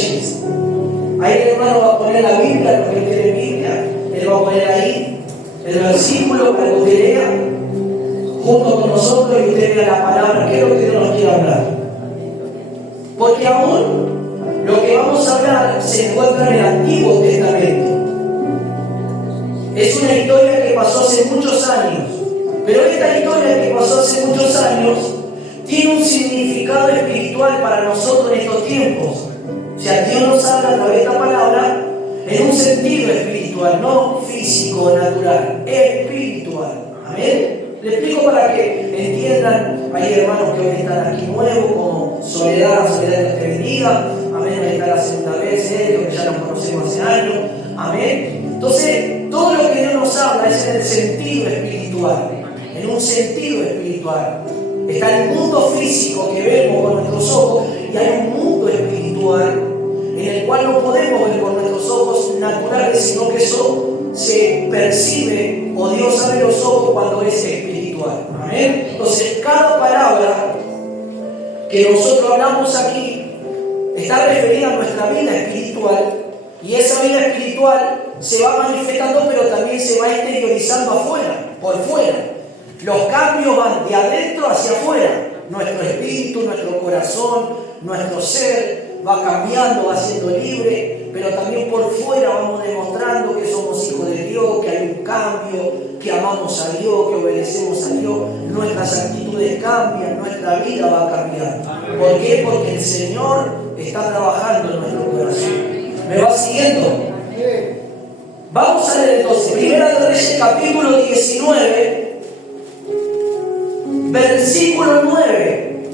Reyes. Ahí el hermano va a poner la Biblia, lo que tiene Biblia, él va a poner ahí el versículo para que usted lea junto con nosotros y usted vea la palabra, que es lo que Dios nos quiere hablar. Porque aún lo que vamos a hablar se encuentra en el Antiguo Testamento. Es una historia que pasó hace muchos años, pero esta historia que pasó hace muchos años tiene un significado espiritual para nosotros en estos tiempos. O sea, Dios nos habla a través de esta palabra en un sentido espiritual, no físico, natural, espiritual. Amén. Le explico para que entiendan. Hay hermanos que hoy están aquí nuevos, como Soledad que te bendiga. Amén. Ahí está la segunda vez, que ya nos conocemos hace años. Amén. Entonces, todo lo que Dios nos habla es en el sentido espiritual, en un sentido espiritual. Está el mundo físico que vemos con nuestros ojos y hay un mundo espiritual en el cual no podemos ver con nuestros ojos naturales, sino que eso se percibe o Dios abre los ojos cuando es espiritual. Amén. Entonces, cada palabra que nosotros hablamos aquí está referida a nuestra vida espiritual, y esa vida espiritual se va manifestando, pero también se va exteriorizando afuera, por fuera. Los cambios van de adentro hacia afuera. Nuestro espíritu, nuestro corazón, nuestro ser va cambiando, va siendo libre, pero también por fuera vamos demostrando que somos hijos de Dios, que hay un cambio, que amamos a Dios, que obedecemos a Dios. Nuestras actitudes cambian, nuestra vida va cambiando. ¿Por qué? Porque el Señor está trabajando en nuestro corazón. ¿Me va siguiendo? Vamos a leer entonces Primera de Reyes capítulo 19, versículo 9.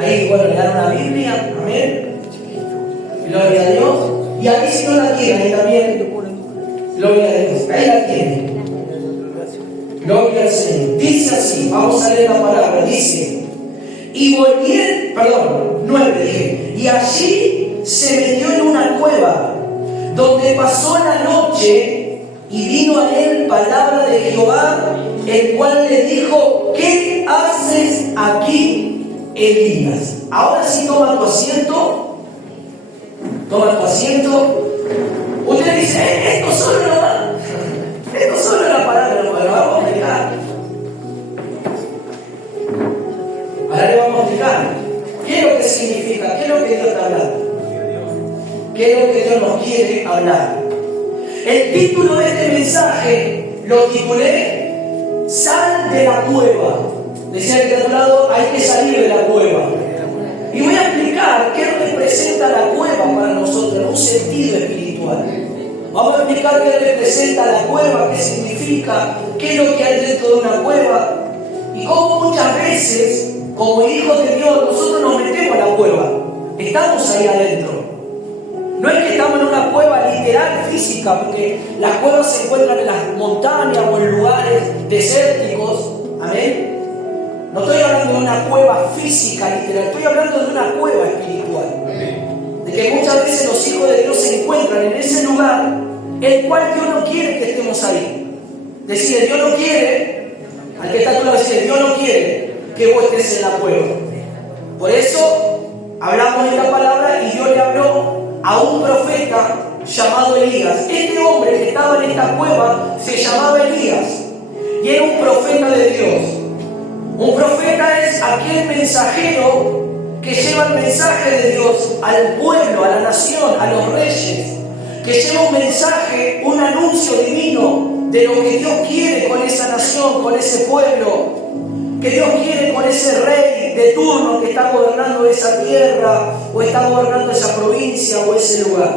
Ahí, bueno, le dan una Biblia, amén. Gloria a Dios. Y ahí si no la tiene, ahí también. Gloria a Dios. Ahí la tiene. Gloria al Señor. Dice así, vamos a leer la palabra. Dice, y volvieron, perdón, 9 dije, y allí se metió en una cueva, donde pasó la noche, y vino a él palabra de Jehová, el cual le dijo, ¿qué haces aquí, Elías? Ahora sí toma tu asiento. Toma tu asiento. Usted dice, esto solo no va. Esto solo es la palabra, no lo vamos a explicar. Ahora le vamos a explicar. ¿Qué es lo que significa? ¿Qué es lo que Dios está hablando? ¿Qué es lo que Dios nos quiere hablar? El título de este mensaje lo titulé Sal de la cueva. Decía que de otro lado hay que salir de la cueva. Y voy a explicar qué representa la cueva para nosotros en un sentido espiritual. Vamos a explicar qué representa la cueva, qué significa, qué es lo que hay dentro de una cueva. Y cómo muchas veces, como hijos de Dios, nosotros nos metemos en la cueva. Estamos ahí adentro. No es que estamos en una cueva literal, física, porque las cuevas se encuentran en las montañas o en lugares desérticos. Amén. No estoy hablando de una cueva física, literal. Estoy hablando de una cueva espiritual. De que muchas veces los hijos de Dios se encuentran en ese lugar, el cual Dios no quiere que estemos ahí. Decide, Dios no quiere, al que está a tu lado decide, Dios no quiere que vos estés en la cueva. Por eso hablamos de la palabra y Dios le habló a un profeta llamado Elías. Este hombre que estaba en esta cueva se llamaba Elías y era un profeta de Dios. Un profeta es aquel mensajero que lleva el mensaje de Dios al pueblo, a la nación, a los reyes, que lleva un mensaje, un anuncio divino de lo que Dios quiere con esa nación, con ese pueblo, que Dios quiere con ese rey de turno que está gobernando esa tierra o está gobernando esa provincia o ese lugar.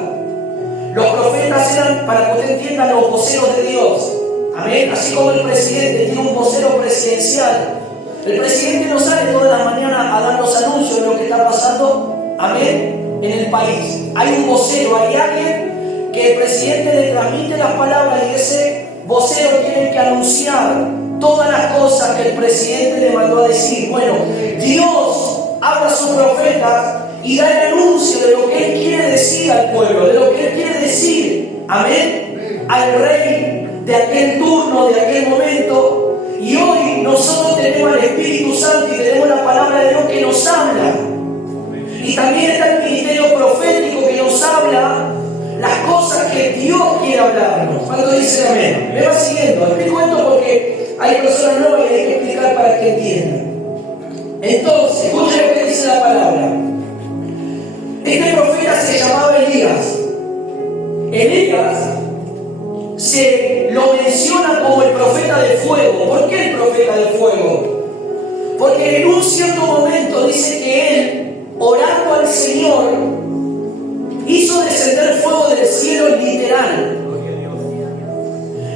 Los profetas eran, para que usted entienda, los voceros de Dios. Amén. Así como el presidente tiene un vocero presidencial. El presidente no sale todas las mañanas a dar los anuncios de lo que está pasando, amén, en el país. Hay un vocero, hay alguien que el presidente le transmite las palabras y ese vocero tiene que anunciar todas las cosas que el presidente le mandó a decir. Bueno, Dios habla a sus profetas y da el anuncio de lo que Él quiere decir al pueblo, de lo que Él quiere decir, amén, al rey de aquel turno, de aquel momento. Y hoy nosotros tenemos al Espíritu Santo y tenemos la palabra de Dios que nos habla. Y también está el ministerio profético que nos habla las cosas que Dios quiere hablarnos. ¿Cuánto dicen amén? Me va siguiendo. Explico esto porque hay personas nuevas y hay que explicar para que entiendan. Entonces, escuchen lo que dice la palabra. Este profeta se llamaba Elías. Elías se lo menciona como el profeta de fuego. ¿Por qué el profeta de fuego? Porque en un cierto momento dice que él, orando al Señor, hizo descender fuego del cielo literal.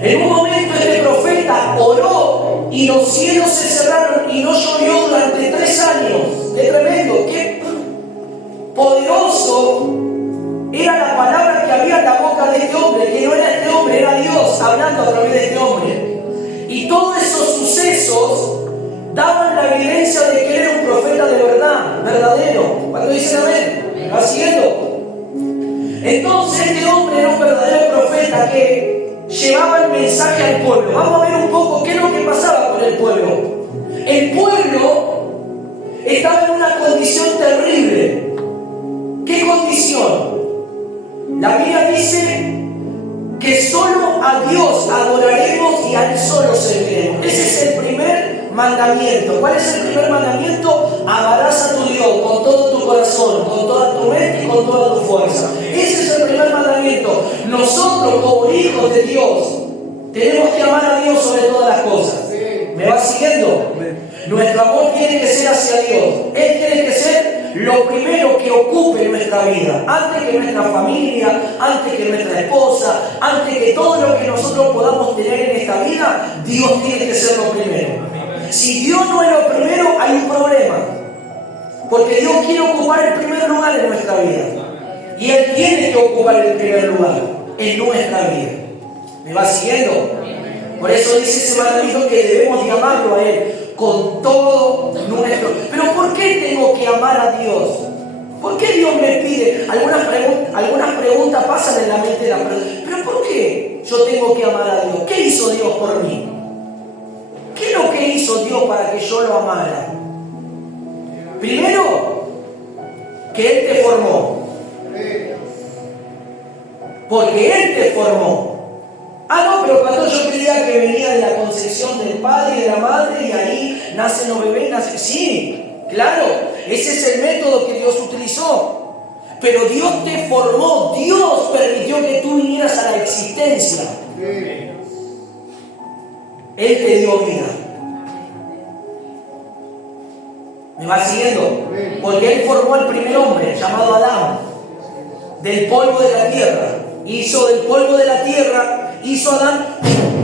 En un momento este profeta oró y los cielos se cerraron y no llovió durante 3 años. ¡Qué tremendo! ¡Qué poderoso! Era la palabra que había en la boca de este hombre, que no era este hombre, era Dios hablando a través de este hombre. Y todos esos sucesos daban la evidencia de que era un profeta de verdad, verdadero. ¿Cuándo dicen amén? ¿Va siguiendo? Entonces este hombre era un verdadero profeta que llevaba el mensaje al pueblo. Vamos a ver un poco qué es lo que pasaba con el pueblo. El pueblo estaba en una condición terrible. ¿Qué condición? La Biblia dice que solo a Dios adoraremos y a Él solo serviremos. Ese es el primer mandamiento. ¿Cuál es el primer mandamiento? Amarás a tu Dios con todo tu corazón, con toda tu mente y con toda tu fuerza. Ese es el primer mandamiento. Nosotros, como hijos de Dios, tenemos que amar a Dios sobre todas las cosas. ¿Me va siguiendo? Nuestro amor tiene que ser hacia Dios. Él tiene que ser lo primero que ocupe nuestra vida, antes que nuestra familia, antes que nuestra esposa, antes que todo lo que nosotros podamos tener en esta vida. Dios tiene que ser lo primero. Si Dios no es lo primero, hay un problema, porque Dios quiere ocupar el primer lugar en nuestra vida y Él tiene que ocupar el primer lugar en nuestra vida. ¿Me va siguiendo? Por eso dice ese mandamiento que debemos de amarlo a Él con todo nuestro. Pero ¿por qué tengo que amar a Dios? ¿Por qué Dios me pide? Algunas preguntas pasan en la mente de la persona. ¿Pero por qué yo tengo que amar a Dios? ¿Qué hizo Dios por mí? ¿Qué es lo que hizo Dios para que yo lo amara? Primero, que Él te formó. Porque Él te formó. Ah, no, pero cuando yo creía que venía de la concepción del padre y de la madre y ahí nacen los bebés, sí, claro, ese es el método que Dios utilizó. Pero Dios te formó, Dios permitió que tú vinieras a la existencia. Él te dio vida. ¿Me va siguiendo? Porque Él formó al primer hombre, llamado Adán, del polvo de la tierra. Hizo del polvo de la tierra, hizo Adán,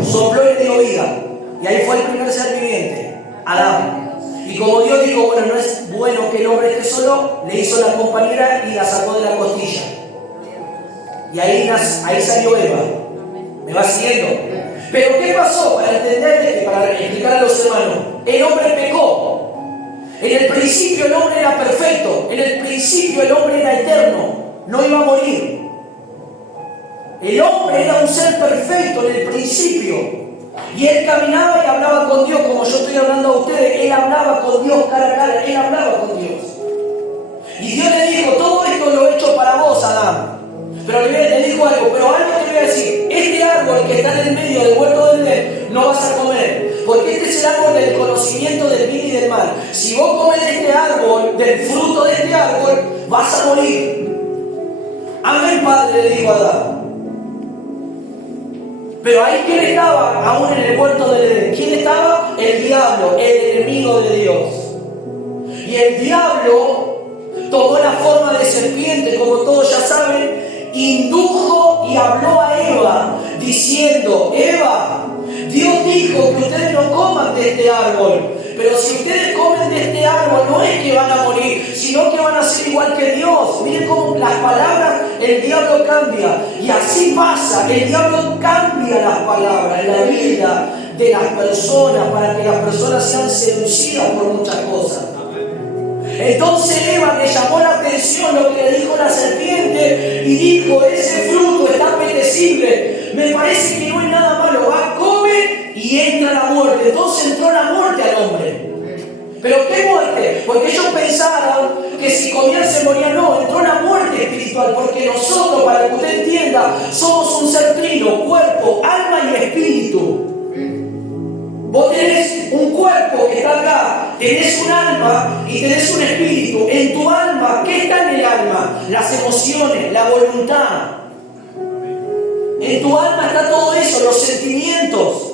sopló y le dio vida. Y ahí fue el primer ser viviente, Adán. Y como Dios dijo, bueno, no es bueno que el hombre esté solo, le hizo la compañera y la sacó de la costilla. Y ahí salió Eva. ¿Me va siguiendo? Pero ¿qué pasó? Para entender, para explicar a los hermanos, el hombre pecó. En el principio el hombre era perfecto, en el principio el hombre era eterno, no iba a morir. El hombre era un ser perfecto en el principio. Y él caminaba y hablaba con Dios, como yo estoy hablando a ustedes. Él hablaba con Dios cara a cara, él hablaba con Dios. Y Dios le dijo, todo esto lo he hecho para vos, Adán. Pero le dijo algo, pero algo te voy a decir. Este árbol que está en el medio del huerto del Edén, no vas a comer. Porque este es el árbol del conocimiento del bien y del mal. Si vos comes de este árbol, del fruto de este árbol, vas a morir. Amén, Padre, le dijo a Adán. Pero ahí, ¿quién estaba aún en el huerto del Edén? ¿Quién estaba? El diablo, el enemigo de Dios. Y el diablo tomó la forma de serpiente, como todos ya saben, indujo y habló a Eva, diciendo, Eva, Dios dijo que ustedes no coman de este árbol, pero si ustedes comen de este árbol, no es que van a morir, sino que van a ser igual que Dios. Miren cómo las palabras, el diablo cambia. Y así pasa, el diablo cambia las palabras en la vida de las personas para que las personas sean seducidas por muchas cosas. Entonces Eva le llamó la atención lo que le dijo la serpiente y dijo, ese fruto está apetecible, me parece que no hay nada malo, va, come y entra la muerte. Entonces entró la muerte al hombre. ¿Pero qué muerte? Porque ellos pensaron que si comían se moría, no, entró la muerte espiritual, porque nosotros, para que usted entienda, somos un ser trino, cuerpo, alma y espíritu. Vos tenés un cuerpo que está acá, tenés un alma y tenés un espíritu. En tu alma, ¿qué está en el alma? Las emociones, la voluntad. En tu alma está todo eso, los sentimientos.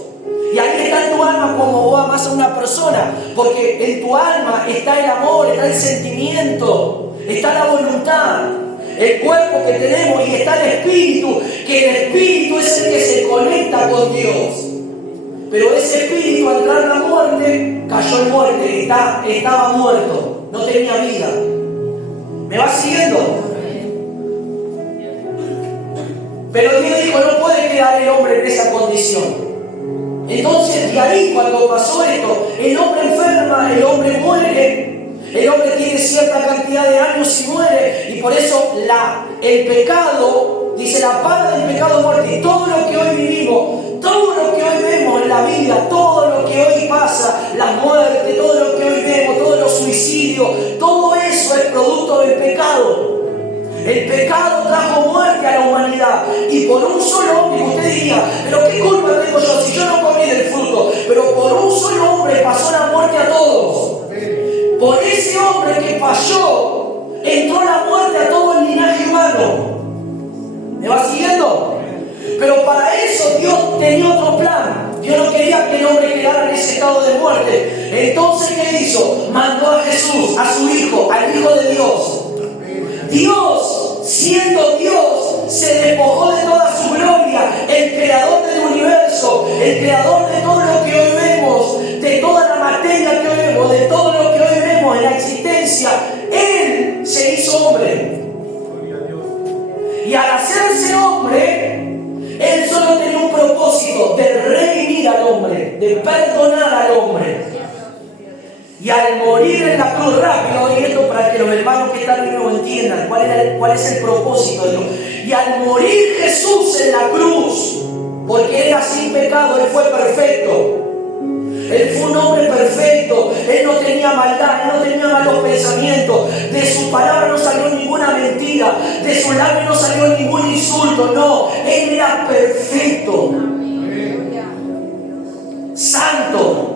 Y ahí está en tu alma como vos amás a una persona, porque en tu alma está el amor, está el sentimiento, está la voluntad, el cuerpo que tenemos, y está el espíritu, que el espíritu es el que se conecta con Dios. Pero ese espíritu, al entrar en la muerte, cayó en muerte, estaba muerto, no tenía vida. ¿Me va siguiendo? Pero Dios dijo, no puede quedar el hombre en esa condición. Entonces, de ahí, cuando pasó esto, el hombre enferma, el hombre muere, el hombre tiene cierta cantidad de años y muere, y por eso el pecado, dice, la paga del pecado es muerte. Y todo lo que hoy vivimos, todo lo que hoy vemos en la vida, todo lo que hoy pasa, la muerte, todo lo que hoy vemos, todos los suicidios, todo eso es producto del pecado. El pecado trajo muerte a la humanidad, y por un solo hombre. Usted diría, pero ¿qué culpa tengo yo si yo no comí del fruto? Pero por un solo hombre pasó la muerte a todos. Por ese hombre que falló, entró la muerte a todo el linaje humano. ¿Me va siguiendo? Pero para eso Dios tenía otro plan. Dios no quería que el hombre quedara en ese estado de muerte. Entonces, ¿qué hizo? Mandó a Jesús, a su Hijo, al Hijo de Dios. Dios, siendo Dios, se despojó de toda su gloria, el creador del universo, el creador de todo lo que hoy vemos, de toda la materia que hoy vemos, de todo lo que hoy vemos en la existencia. Él se hizo hombre. Y al hacerse hombre, Él solo tenía un propósito: de redimir al hombre, de perdonar al hombre. Y al morir en la cruz, rápido, y esto para que los hermanos que están viendo entiendan cuál es el propósito de Dios. Y al morir Jesús en la cruz, porque Él era sin pecado, Él fue perfecto. Él fue un hombre perfecto, Él no tenía maldad, Él no tenía malos pensamientos, de su palabra no salió ninguna mentira, de su labio no salió ningún insulto, no, Él era perfecto, santo.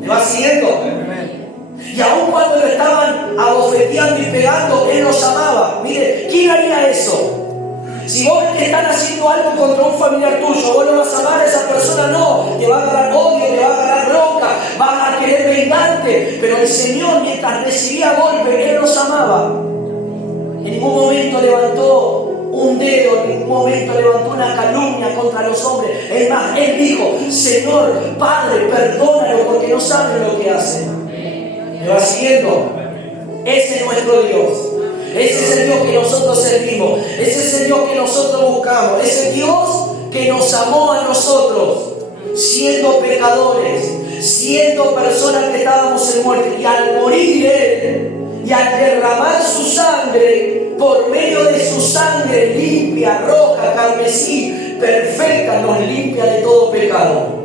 ¿Me va siguiendo? Y aun cuando lo estaban abofeteando y pegando, Él los amaba. Mire, ¿quién haría eso? Si vos ves que están haciendo algo contra un familiar tuyo, vos no vas a amar a esa persona, no. Te va a agarrar odio, te va a agarrar bronca, vas a querer vengarte. Pero el Señor, mientras recibía golpes, Él los amaba. En ningún momento levantó un dedo, en ningún momento levantó una calumnia contra los hombres. Es más, Él dijo: Señor, Padre, perdónalo porque no saben lo que hacen. ¿Me va siguiendo? Ese es nuestro Dios. Ese es el Dios que nosotros servimos. Ese es el Dios que nosotros buscamos. Ese Dios que nos amó a nosotros, siendo pecadores, siendo personas que estábamos en muerte. Y al morir Él, y al derramar su sangre, por medio de su sangre limpia, roja, carmesí, perfecta, nos limpia de todo pecado.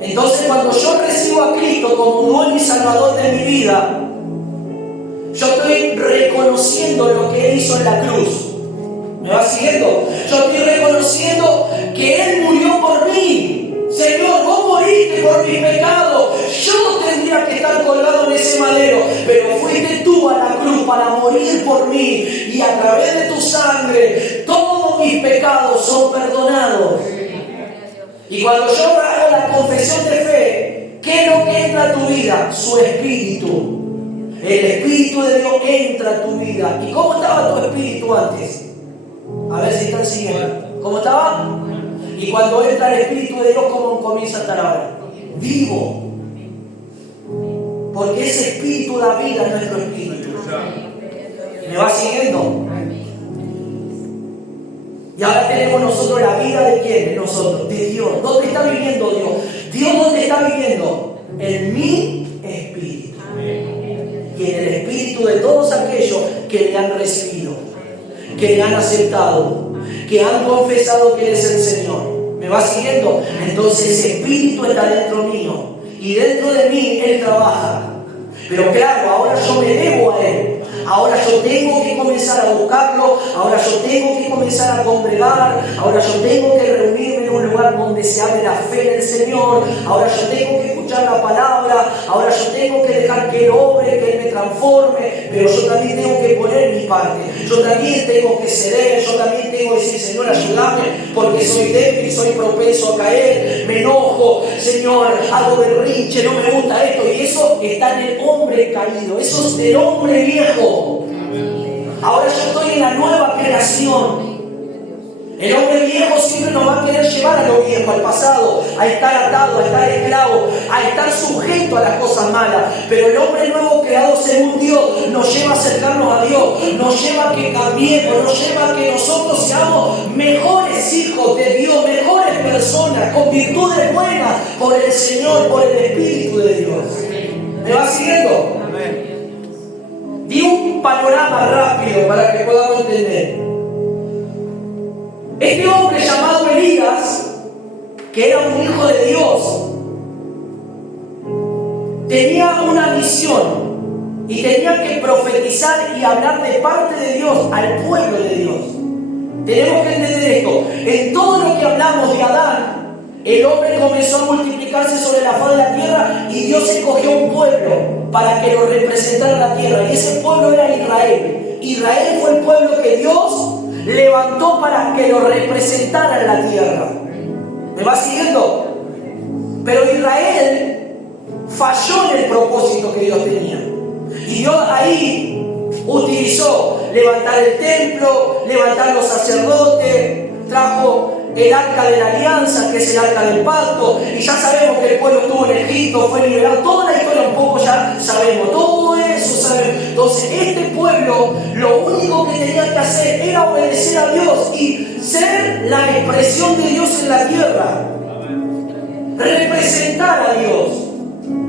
Entonces, cuando yo recibo a Cristo como dueño y salvador de mi vida, yo estoy reconociendo lo que Él hizo en la cruz. ¿Me va siguiendo? Yo estoy reconociendo que Él murió por mí. Señor, vos moriste por mis pecados. Yo tendría que estar colgado en ese madero, pero fuiste tú a la cruz para morir por mí. Y a través de tu sangre, todos mis pecados son perdonados. Y cuando yo hago la confesión de fe, ¿qué es lo que entra a tu vida? Su Espíritu. El Espíritu de Dios entra a tu vida. ¿Y cómo estaba tu espíritu antes? A ver si están siguiendo. ¿Cómo estaba? Y cuando entra el Espíritu de Dios, ¿cómo comienza a estar ahora? Vivo. Porque ese Espíritu da vida a nuestro espíritu. ¿Me va siguiendo? Y ahora tenemos nosotros la vida de quién, de nosotros, de Dios. ¿Dónde está viviendo Dios? Dios, ¿dónde está viviendo? En mi espíritu. Y en el espíritu de todos aquellos que le han recibido, que le han aceptado, que han confesado que Él es el Señor. ¿Me va siguiendo? Entonces ese espíritu está dentro mío. Y dentro de mí Él trabaja. Pero claro, ahora yo me debo a Él. Ahora yo tengo que comenzar a buscarlo, ahora yo tengo que comenzar a congregar, ahora yo tengo que reunirme en un lugar donde se hable la fe del Señor, ahora yo tengo que escuchar la palabra, ahora yo tengo que dejar que Él obre, que Él me transforme, pero yo también tengo que poner mi parte, yo también tengo que ceder, yo también tengo que decir, Señor, ayúdame, porque soy débil, soy propenso a caer, me enojo, Señor, hago berrinche, no me gusta esto, y eso está en el hombre caído, eso es del hombre viejo. Ahora yo estoy en la nueva creación. El hombre viejo siempre nos va a querer llevar a lo viejo, al pasado, a estar atado, a estar esclavo, a estar sujeto a las cosas malas. Pero el hombre nuevo creado según Dios nos lleva a acercarnos a Dios, nos lleva a que cambiemos, nos lleva a que nosotros seamos mejores hijos de Dios, mejores personas, con virtudes buenas por el Señor, por el Espíritu de Dios. ¿Me va siguiendo? Amén. Di un panorama rápido para que podamos entender. Este hombre llamado Elías, que era un hijo de Dios, tenía una misión y tenía que profetizar y hablar de parte de Dios al pueblo de Dios. Tenemos que entender esto. En todo lo que hablamos de Adán, el hombre comenzó a multiplicarse sobre la faz de la tierra y Dios escogió un pueblo para que lo representara en la tierra. Y ese pueblo era Israel. Israel fue el pueblo que Dios levantó para que lo representara en la tierra. ¿Me va siguiendo? Pero Israel falló en el propósito que Dios tenía. Y Dios ahí utilizó levantar el templo, levantar los sacerdotes, trajo el arca de la alianza, que es el arca del pacto, y ya sabemos que el pueblo estuvo en Egipto, fue liberado, toda la historia un poco ya sabemos, todo eso sabemos. Entonces este pueblo lo único que tenía que hacer era obedecer a Dios y ser la expresión de Dios en la tierra, representar a Dios.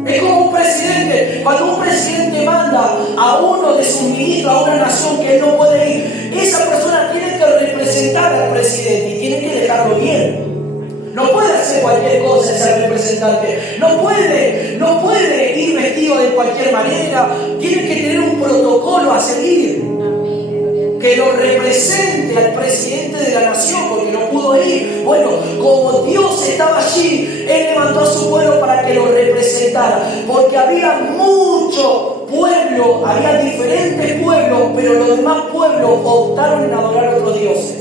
Es como un presidente, cuando un presidente manda a uno de sus ministros a una nación que él no puede ir, esa persona tiene que representar al presidente y tiene que dejarlo bien. No puede hacer cualquier cosa y ser representante. No puede ir vestido de cualquier manera. Tiene que tener un protocolo a seguir que lo represente al presidente de la nación, porque no pudo ir. Bueno, como Dios estaba allí, Él levantó a su pueblo para que lo representara, porque había mucho pueblo, había diferentes pueblos, pero los demás pueblos optaron en adorar a otros dioses.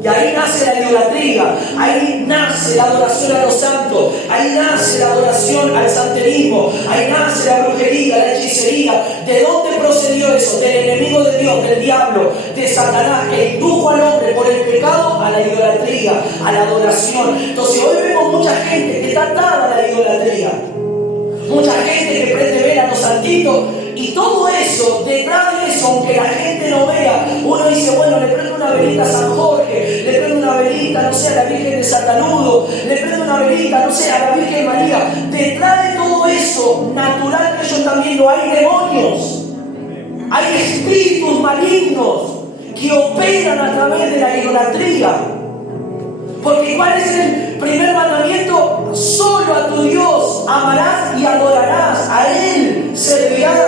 Y ahí nace la idolatría, ahí nace la adoración a los santos, ahí nace la adoración al santerismo, ahí nace la brujería, la hechicería. ¿De dónde procedió eso? Del enemigo de Dios, del diablo, de Satanás, que indujo al hombre por el pecado a la idolatría, a la adoración. Entonces hoy vemos mucha gente que está atada a la idolatría, mucha gente que prende vela a los santitos. Y todo eso, detrás de eso, aunque la gente no vea, uno dice, bueno, le prendo una velita a San Jorge, le prendo una velita, no sé, a la Virgen de Satanudo, le prendo una velita, no sé, a la Virgen María. Detrás de todo eso, natural que ellos también lo hay demonios, hay espíritus malignos que operan a través de la idolatría. Porque ¿cuál es el primer mandamiento? Solo a tu Dios amarás y adorarás, a Él servirás.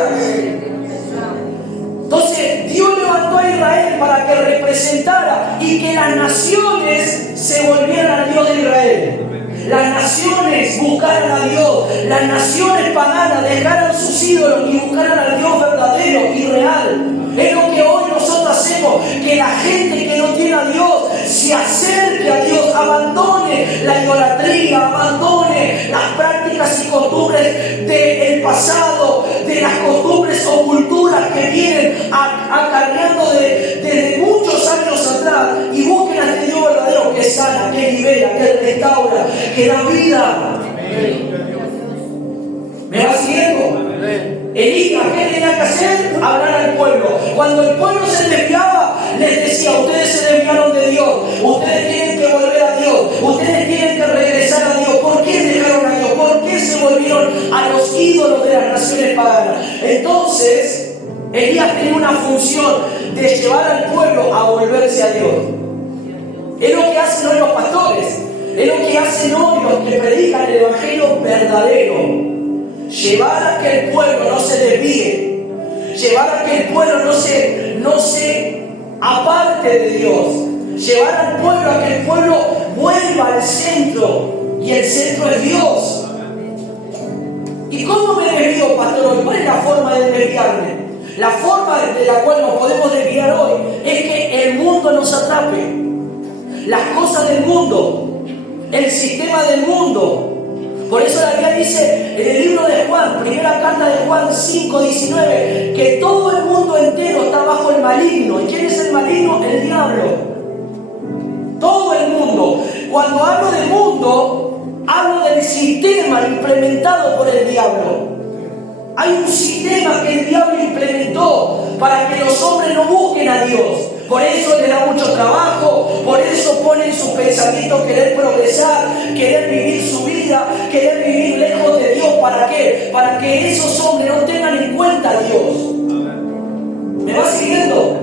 Entonces Dios levantó a Israel para que representara y que las naciones se volvieran al Dios de Israel. Las naciones buscaran a Dios, las naciones paganas dejaran sus ídolos y buscaran al Dios verdadero y real. Es lo que hoy nosotros hacemos, que la gente que no tiene a Dios se acerque a Dios, abandone la idolatría, abandone las prácticas y costumbres del pasado, de las costumbres o culturas que vienen acarreando desde muchos años atrás, y busquen a este Dios verdadero que sana, que libera, que restaura, que da vida. ¿Me va siguiendo? Elías, ¿qué tenía que hacer? Hablar al pueblo. Cuando el pueblo se desviaba, les decía, ustedes se desviaron de Dios, ustedes tienen que volver a Dios, ustedes tienen que regresar a Dios. ¿Por qué dejaron a Dios? ¿Por qué se volvieron a los ídolos de las naciones paganas? Entonces, Elías tenía una función de llevar al pueblo a volverse a Dios. Es lo que hacen hoy los pastores, es lo que hacen hoy los que predican el evangelio verdadero. llevar a que el pueblo no se desvíe, llevar a que el pueblo no se aparte de Dios, llevar al pueblo a que el pueblo vuelva al centro, y el centro es Dios. ¿Y cómo me desvío, pastor? ¿Cuál es la forma de desviarme? La forma de la cual nos podemos desviar hoy es que el mundo nos atrape, las cosas del mundo, el sistema del mundo. Por eso la Biblia dice en el libro de Juan, primera carta de Juan 5:19, que todo el mundo entero está bajo el maligno. ¿Y quién es el maligno? El diablo. Todo el mundo. Cuando hablo del mundo, hablo del sistema implementado por el diablo. Hay un sistema que el diablo implementó para que los hombres no busquen a Dios. Por eso le da mucho trabajo, por eso pone en sus pensamientos querer progresar, querer vivir su vida, querer vivir lejos de Dios. ¿Para qué? Para que esos hombres no tengan en cuenta a Dios. ¿Me va siguiendo?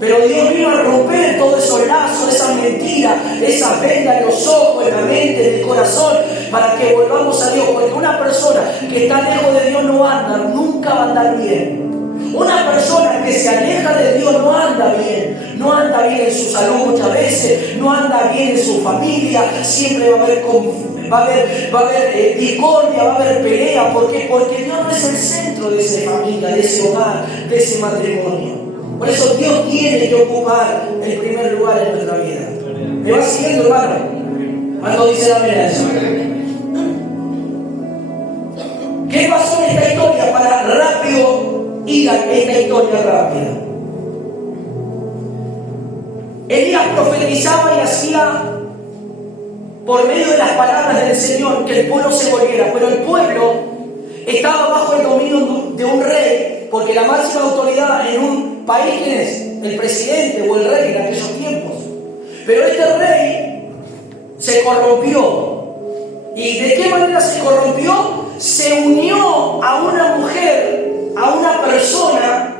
Pero Dios vino a romper todos esos lazos, esas mentiras, esas vendas en los ojos, en la mente, en el corazón, para que volvamos a Dios. Porque una persona que está lejos de Dios no anda, nunca va a andar bien. Una persona que se aleja de Dios no anda bien en su salud muchas veces, no anda bien en su familia, siempre va a haber discordia, va a haber pelea. ¿Por qué? Porque Dios no es el centro de esa familia, de ese hogar, de ese matrimonio. Por eso Dios tiene que ocupar el primer lugar en nuestra vida. ¿Me va siguiendo, hermano? ¿Cuándo dice la verdad? ¿Qué pasó en esta historia para rápido ir a esta historia rápida? Elías profetizaba y hacía por medio de las palabras del Señor que el pueblo se volviera, pero el pueblo estaba bajo el dominio de un rey, porque la máxima autoridad en un país, ¿quién es? El presidente o el rey en aquellos tiempos. Pero este rey se corrompió. ¿Y de qué manera se corrompió? Se unió a una mujer, a una persona.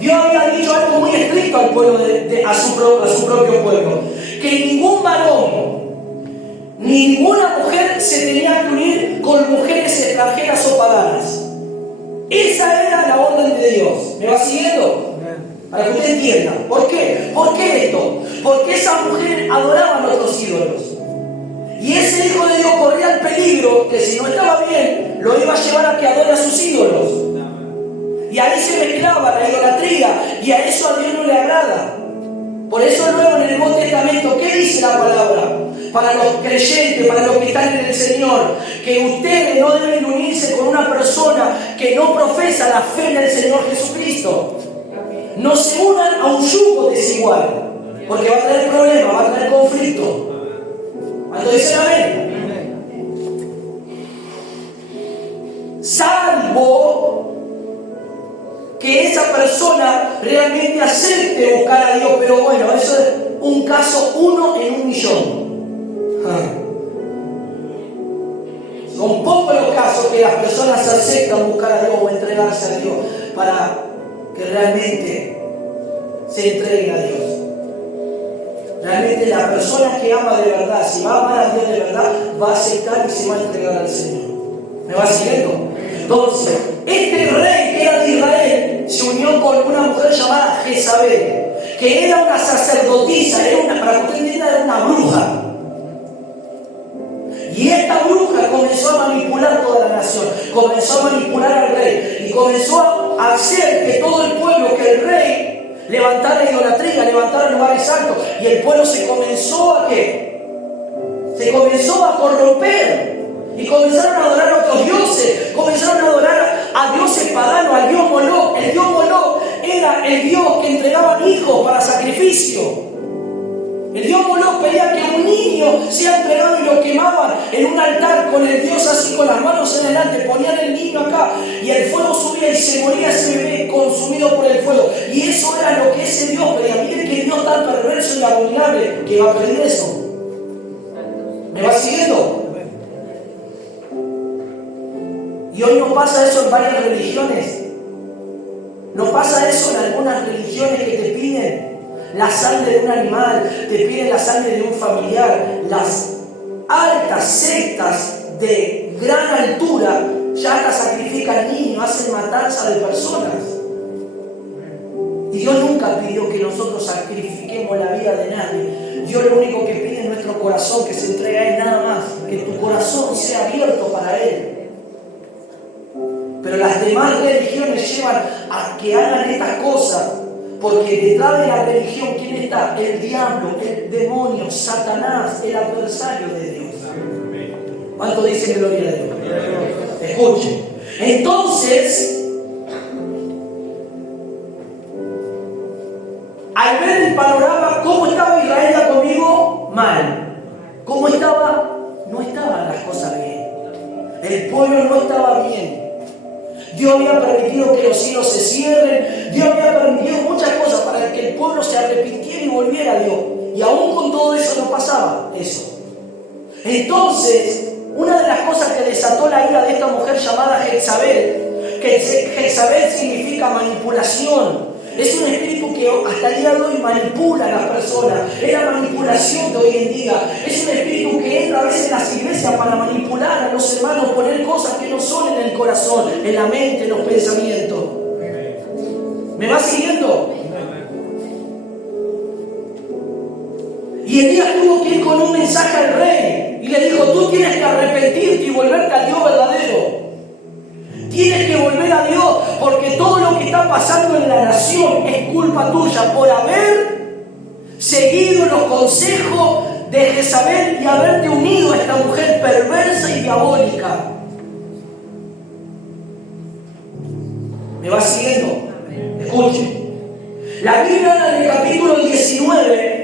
Dios había dicho algo muy estricto al pueblo, a su propio pueblo, que ningún varón, ninguna mujer se tenía que unir con mujeres extranjeras o paganas. Esa era la orden de Dios. ¿Me va siguiendo? Para que usted entienda. ¿Por qué? ¿Por qué esto? Porque esas mujeres adoraban a otros ídolos. Y ese hijo de Dios corría el peligro que si no estaba bien, lo iba a llevar a que adore a sus ídolos. Y ahí se mezclaba la idolatría, y a eso a Dios no le agrada. Por eso luego en el Nuevo Testamento, ¿qué dice la palabra? Para los creyentes, para los que están en el Señor, que ustedes no deben unirse con una persona que no profesa la fe en el Señor Jesucristo. No se unan a un yugo desigual, porque va a traer problemas, va a traer conflicto. ¿Cuándo dicen amén? Salvo que esa persona realmente acepte buscar a Dios, pero bueno, eso es un caso 1 en 1.000.000. Son pocos los casos que las personas aceptan buscar a Dios o entregarse a Dios para que realmente se entreguen a Dios. Realmente la persona que ama de verdad, si va a amar a Dios de verdad, va a aceptar y se va a entregar al Señor. ¿Me va siguiendo? Entonces, este rey que era de Israel se unió con una mujer llamada Jezabel, que era una sacerdotisa, para que usted entienda, era una bruja. Y esta bruja comenzó a manipular toda la nación, comenzó a manipular al rey y comenzó a hacer que todo el pueblo, que el rey levantara idolatría, levantara lugares altos, y el pueblo se comenzó a ¿qué? Se comenzó a corromper y comenzaron a adorar a otros dioses, comenzaron a adorar a dioses paganos, al dios Moloch. El dios Moloch era el dios que entregaban hijos para sacrificio. El dios Moloch pedía que un niño sea entregado y lo quemaban en un altar con el dios así con las manos en adelante, ponían el niño acá y el fuego subía y se moría ese bebé consumido por el fuego. Y eso era lo que ese dios pedía. Miren que Dios tan perverso y abominable que va a pedir eso. ¿Me va siguiendo? Y hoy no pasa eso en varias religiones. No pasa eso en algunas religiones que te piden la sangre de un animal, te piden la sangre de un familiar. Las altas sectas de gran altura ya hasta sacrifican niños, hacen matanza de personas. Y Dios nunca pidió que nosotros sacrifiquemos la vida de nadie. Dios lo único que pide es nuestro corazón, que se entregue a Él nada más, que tu corazón sea abierto para Él. Pero las demás religiones llevan a que hagan estas cosas, porque detrás de la religión, ¿quién está? El diablo, el demonio, Satanás, el adversario de Dios. ¿Cuánto dicen gloria a Dios? Escuchen. Entonces, al ver el panorama, ¿cómo estaba Israel conmigo? Mal. ¿Cómo estaba? No estaban las cosas bien. El pueblo no estaba bien. Dios había permitido que los cielos se cierren. Dios había permitido muchas cosas para que el pueblo se arrepintiera y volviera a Dios. Y aún con todo eso no pasaba eso. Entonces, una de las cosas que desató la ira de esta mujer llamada Jezabel, que Jezabel significa manipulación. Es un espíritu que hasta el día de hoy manipula a las personas. Es la manipulación de hoy en día. Es un espíritu que entra a veces en las iglesias para manipular a los hermanos, poner cosas que no son en el corazón, en la mente, en los pensamientos. ¿Me va siguiendo? Y Elías tuvo que ir con un mensaje al rey y le dijo: tú tienes que arrepentirte y volverte al Dios verdadero. Tienes que volver a Dios, porque todo lo que está pasando en la nación es culpa tuya por haber seguido los consejos de Jezabel y haberte unido a esta mujer perversa y diabólica. ¿Me va siguiendo? Escuchen. La Biblia habla en el capítulo 19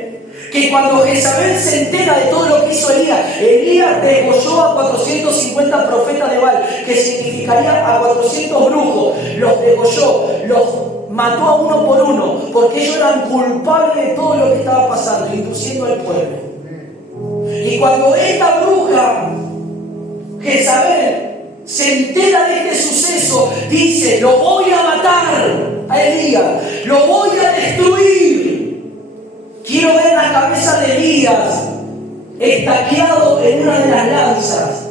que cuando Jezabel se entera de todo lo que hizo Elías degolló a 450 profetas de Baal, que significaría a 400 brujos. Los degolló, los mató a uno por uno, porque ellos eran culpables de todo lo que estaba pasando, induciendo al pueblo. Y cuando esta bruja, Jezabel, se entera de este suceso, dice: lo voy a matar a Elías, lo voy a destruir. Quiero ver la cabeza de Elías estaqueado en una de las lanzas.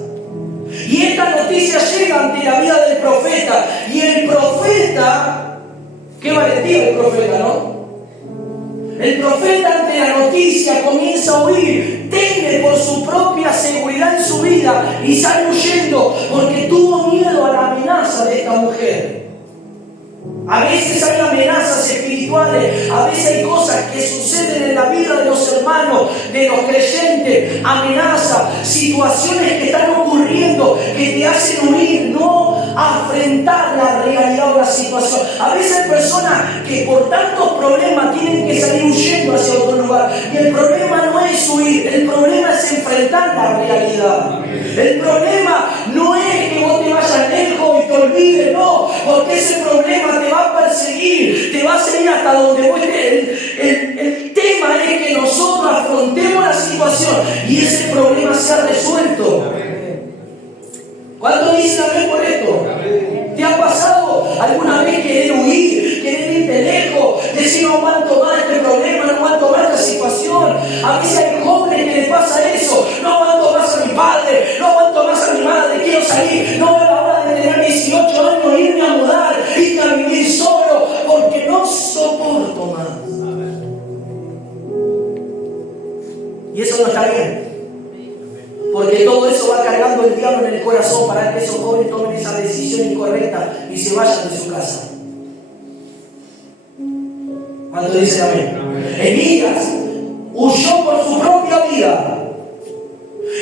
Y esta noticia llega ante la vida del profeta. Y el profeta, qué valentía el profeta, ¿no? El profeta ante la noticia comienza a huir, teme por su propia seguridad en su vida y sale huyendo porque tuvo miedo a la amenaza de esta mujer. A veces hay amenazas espirituales, a veces hay cosas que suceden en la vida de los hermanos, de los creyentes, amenazas, situaciones que están ocurriendo que te hacen huir, no afrontar la realidad o la situación. A veces hay personas que por tantos problemas tienen que salir huyendo hacia otro lugar. Y el problema no es huir, el problema es enfrentar la realidad. El problema no es que vos te vayas lejos y te olvides, no, porque ese problema te va a perseguir, te va a seguir hasta donde vos estés. El tema es que nosotros afrontemos la situación y ese problema sea resuelto. ¿Cuánto dicen amén por esto? ¿Te ha pasado alguna vez querer huir, querer irte lejos, decir no aguanto más este problema, no aguanto más esta situación? A veces hay jóvenes que les pasa eso: no aguanto más a mi padre, no aguanto más a mi madre, quiero salir, no veo la hora de tener 18 años, irme a mudar, irme a vivir solo, porque no soporto más. Y eso no está bien. Porque todo eso va cargando el diablo en el corazón para que esos jóvenes tomen esa decisión incorrecta y se vayan de su casa. ¿Cuánto dicen amén? Elías huyó por su propia vida.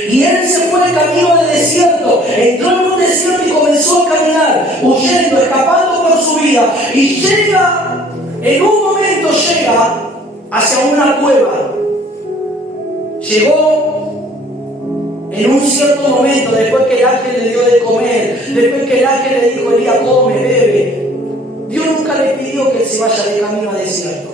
Y él se fue al camino del desierto. Entró en un desierto y comenzó a caminar, huyendo, escapando por su vida. Y en un momento llega hacia una cueva. Llegó en un cierto momento, después que el ángel le dio de comer, después que el ángel le dijo: Elías, come, bebe. Dios nunca le pidió que él se vaya de camino al desierto.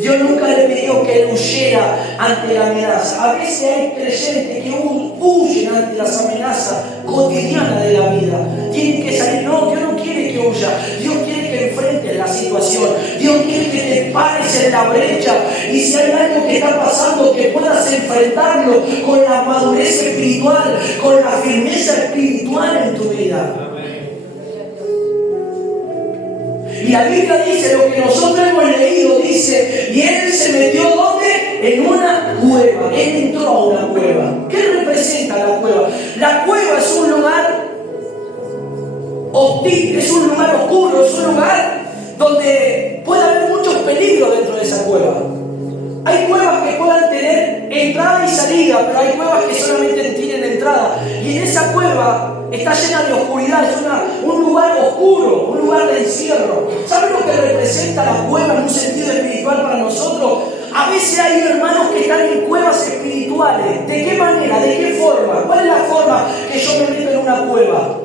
Dios nunca le pidió que él huyera ante la amenaza. A veces hay creyentes que huyen ante las amenazas cotidianas de la vida. Tienen que salir. No, Dios no quiere que huya. Dios quiere que enfrente las situaciones situación. Dios quiere que te pares en la brecha. Y si hay algo que está pasando, que puedas enfrentarlo con la madurez espiritual, con la firmeza espiritual en tu vida. Y la Biblia dice, lo que nosotros hemos leído, dice, y él se metió ¿dónde? En una cueva. Él entró a una cueva. ¿Qué representa la cueva? La cueva es un lugar hostil, es un lugar oscuro, es un lugar donde puede haber muchos peligros dentro de esa cueva. Hay cuevas que puedan tener entrada y salida, pero hay cuevas que solamente tienen entrada. Y en esa cueva está llena de oscuridad, es un lugar oscuro, un lugar de encierro. ¿Saben lo que representa la cueva en un sentido espiritual para nosotros? A veces hay hermanos que están en cuevas espirituales. ¿De qué manera? ¿De qué forma? ¿Cuál es la forma que yo me meto en una cueva?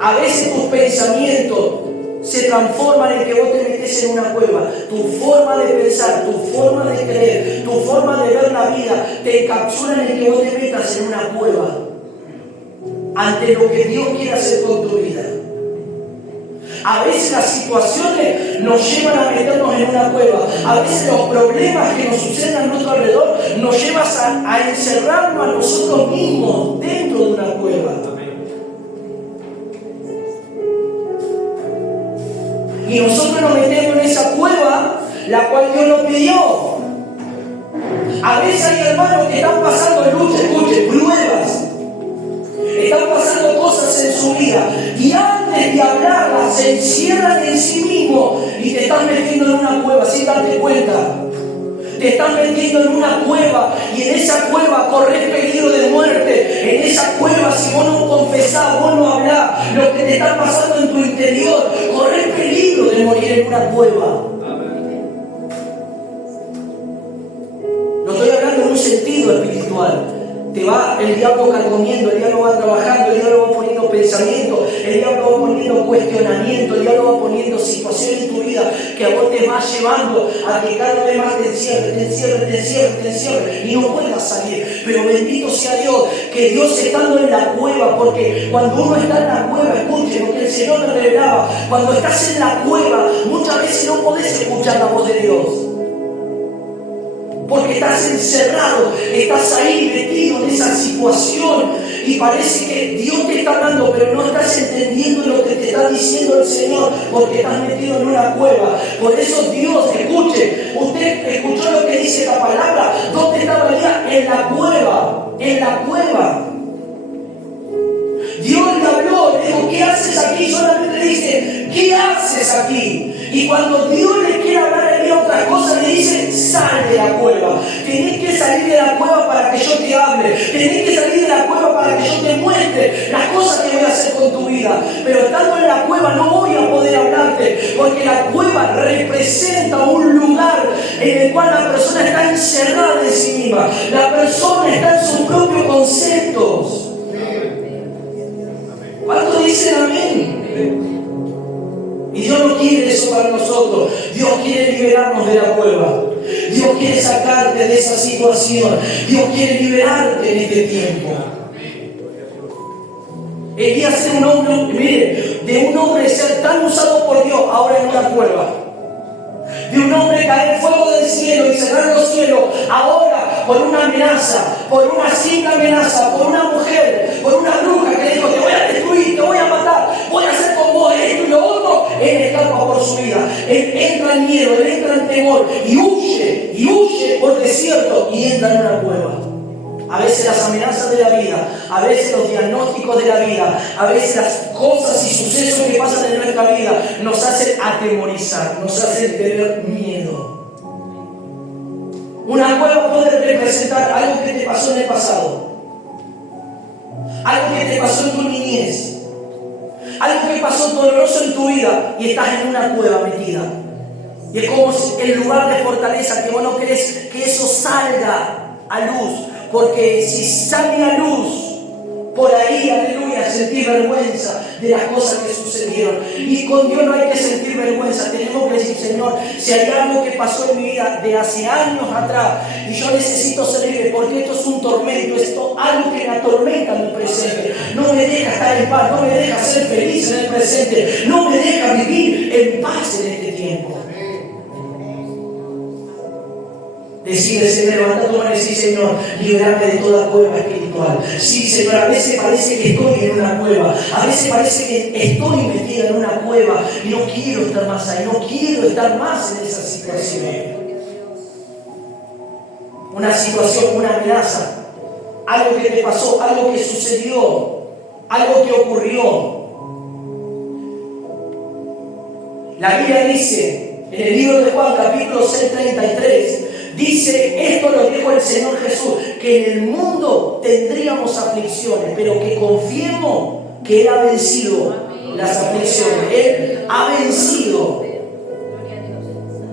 A veces tus pensamientos se transforman en que vos te metes en una cueva. Tu forma de pensar, tu forma de creer, tu forma de ver la vida te encapsulan en que vos te metas en una cueva ante lo que Dios quiere hacer con tu vida. A veces las situaciones nos llevan a meternos en una cueva. A veces los problemas que nos suceden a nuestro alrededor nos llevan a encerrarnos a nosotros mismos dentro de una cueva. Y nosotros nos metemos en esa cueva, la cual Dios nos pidió. A veces hay hermanos que están pasando luchas, escuchen, pruebas. Están pasando cosas en su vida. Y antes de hablarlas, se encierran en sí mismos y te están metiendo en una cueva sin darte cuenta. Te están metiendo en una cueva y en esa cueva corres peligro de muerte. En esa cueva, si vos no confesás, vos no hablás lo que te está pasando en tu interior, corres peligro de morir en una cueva. No estoy hablando en un sentido espiritual. Te va el diablo carcomiendo, el diablo va trabajando, el diablo va poniendo pensamientos, el diablo va poniendo cuestionamientos, el diablo va poniendo situaciones en tu vida que a vos te va llevando a que cada vez más te encierres y no puedas salir. Pero bendito sea Dios, que Dios estando en la cueva, porque cuando uno está en la cueva, escuche lo que el Señor me revelaba, cuando estás en la cueva, muchas veces no podés escuchar la voz de Dios. Porque estás encerrado, estás ahí metido en esa situación y parece que Dios te está hablando, pero no estás entendiendo lo que te está diciendo el Señor porque estás metido en una cueva. Por eso Dios, escuche, usted escuchó lo que dice la palabra. ¿Dónde estaba Elías? En la cueva, en la cueva. Dios le habló, le dijo, ¿qué haces aquí? Solamente le dice, ¿qué haces aquí? Y cuando Dios le quiere hablar a Elías otra cosa, le dice, sal de la cueva. Tenés que salir de la cueva para que yo te hable. Tenés que salir de la cueva para que yo te muestre las cosas que voy a hacer con tu vida. Pero estando en la cueva no voy a poder hablarte, porque la cueva representa un lugar en el cual la persona está encerrada en sí misma. La persona está en sus propios conceptos. ¿Cuántos dicen amén? Y Dios no quiere eso para nosotros. Dios quiere liberarnos de la cueva. Dios quiere sacarte de esa situación. Dios quiere liberarte en este tiempo. Elías era un hombre, mire, de un hombre ser tan usado por Dios, ahora en una cueva. De un hombre caer fuego del cielo y cerrar los cielos, ahora por una amenaza, por una simple amenaza, por una mujer, por una bruja que dijo, te voy a destruir, te voy a matar, voy a hacer con vos esto y lo otro. Él escapa por su vida, él entra en miedo, él entra en temor y huye por desierto y entra en una cueva. A veces las amenazas de la vida, a veces los diagnósticos de la vida, a veces las cosas y sucesos que pasan en nuestra vida nos hacen atemorizar, nos hacen tener miedo. Una cueva puede representar algo que te pasó en el pasado, algo que te pasó en tu niñez, algo que pasó doloroso en tu vida y estás en una cueva metida. Y es como el lugar de fortaleza que vos no querés que eso salga a luz. Porque si sale a luz, por ahí, aleluya, sentir vergüenza de las cosas que sucedieron. Y con Dios no hay que sentir vergüenza. Tenemos que decir, Señor, si hay algo que pasó en mi vida de hace años atrás y yo necesito ser libre, porque esto es un tormento, esto algo que me atormenta en mi presente. No me deja estar en paz, no me deja ser feliz en el presente, no me deja vivir en paz en este tiempo. Decide, Señor, levanta tu mano y decir, Señor, líbrame de toda cueva espiritual. Sí, Señor, a veces parece que estoy en una cueva, a veces parece que estoy metida en una cueva y no quiero estar más ahí, no quiero estar más en esa situación. Una situación, una amenaza, algo que te pasó, algo que sucedió, algo que ocurrió. La Biblia dice, en el libro de Juan, capítulo 6:33, dice, esto lo dijo el Señor Jesús, que en el mundo tendríamos aflicciones, pero que confiemos que Él ha vencido las aflicciones. Él ha vencido.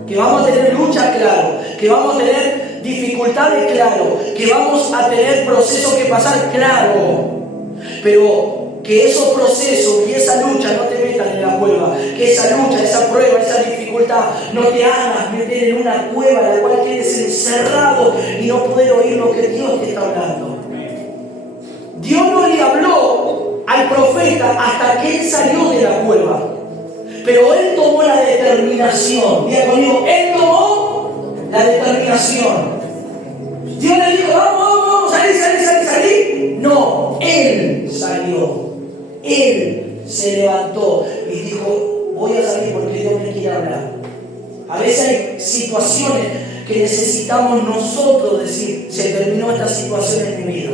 Que vamos a tener lucha, claro. Que vamos a tener dificultades, claro. Que vamos a tener procesos que pasar, claro. Pero que esos procesos y esa lucha no te metan en la cueva, que esa lucha, esa prueba, esa dificultad no te hagas meter en una cueva en la cual quedes encerrado y no poder oír lo que Dios te está hablando. Dios no le habló al profeta hasta que él salió de la cueva, pero él tomó la determinación. Diga conmigo, él tomó la determinación. Dios le dijo, vamos, salí. No, él salió. Él se levantó y dijo, voy a salir porque Dios me quiere hablar. A veces hay situaciones que necesitamos nosotros decir, se terminó esta situación en mi vida.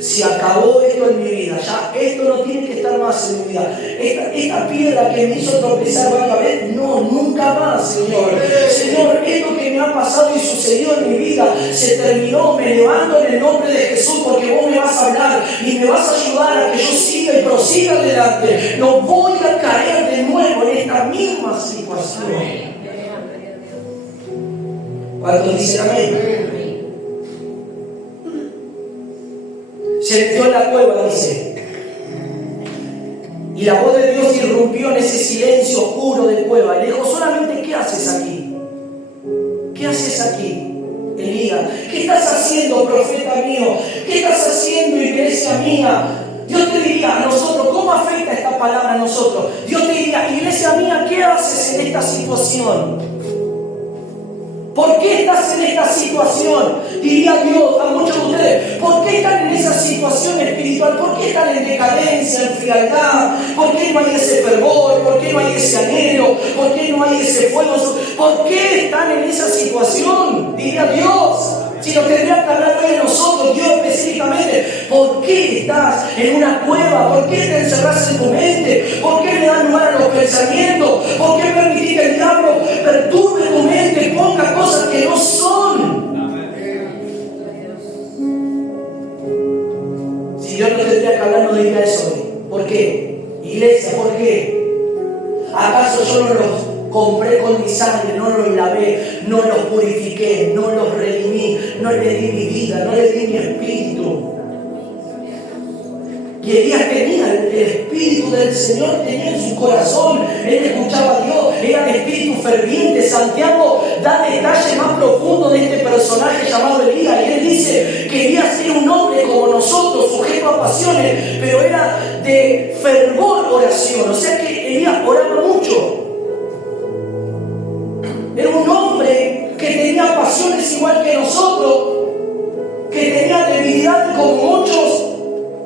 Se acabó esto en mi vida, ya esto no tiene que estar más en mi vida. Esta piedra que me hizo tropezar varias veces, no, nunca más, Señor. Señor, esto que me ha pasado y sucedió en mi vida, se terminó, me levanto en el nombre de Jesús porque vos me vas a hablar y me vas a ayudar a que yo siga y prosiga adelante. No voy a caer de nuevo en esta misma situación. ¿Cuántos dicen amén? Se metió en la cueva, dice. Y la voz de Dios irrumpió en ese silencio oscuro de cueva. Y le dijo, solamente, ¿qué haces aquí? ¿Qué haces aquí, Elías? ¿Qué estás haciendo, profeta mío? ¿Qué estás haciendo, iglesia mía? Dios te diría a nosotros, ¿cómo afecta esta palabra a nosotros? Dios te diría, iglesia mía, ¿qué haces en esta situación? ¿Por qué estás en esta situación? Diría Dios a muchos de ustedes, ¿por qué están en esa situación espiritual? ¿Por qué están en decadencia, en frialdad? ¿Por qué no hay ese fervor? ¿Por qué no hay ese anhelo? ¿Por qué no hay ese fuego? ¿Por qué están en esa situación? Diría Dios. Si nos tendría que hablar hoy a nosotros, Dios específicamente, ¿por qué estás en una cueva? ¿Por qué te encerras en tu mente? ¿Por qué le das lugar a los pensamientos? ¿Por qué permitís que el diablo perturbe tu mente y ponga cosas que no son? Si Dios no tendría que hablar, no diría eso hoy. ¿Por qué? Iglesia, ¿por qué? ¿Acaso yo no los compré con mi sangre, no los lavé, no los purifiqué, no los redimí, no les di mi vida, no les di mi espíritu? Y Elías tenía el espíritu del Señor, tenía en su corazón, él escuchaba a Dios, era de espíritu ferviente. Santiago da detalles más profundos de este personaje llamado Elías, y él dice que Elías era un hombre como nosotros, sujeto a pasiones, pero era de fervor oración, o sea que Elías oraba mucho. Era un hombre que tenía pasiones igual que nosotros, que tenía debilidades como muchos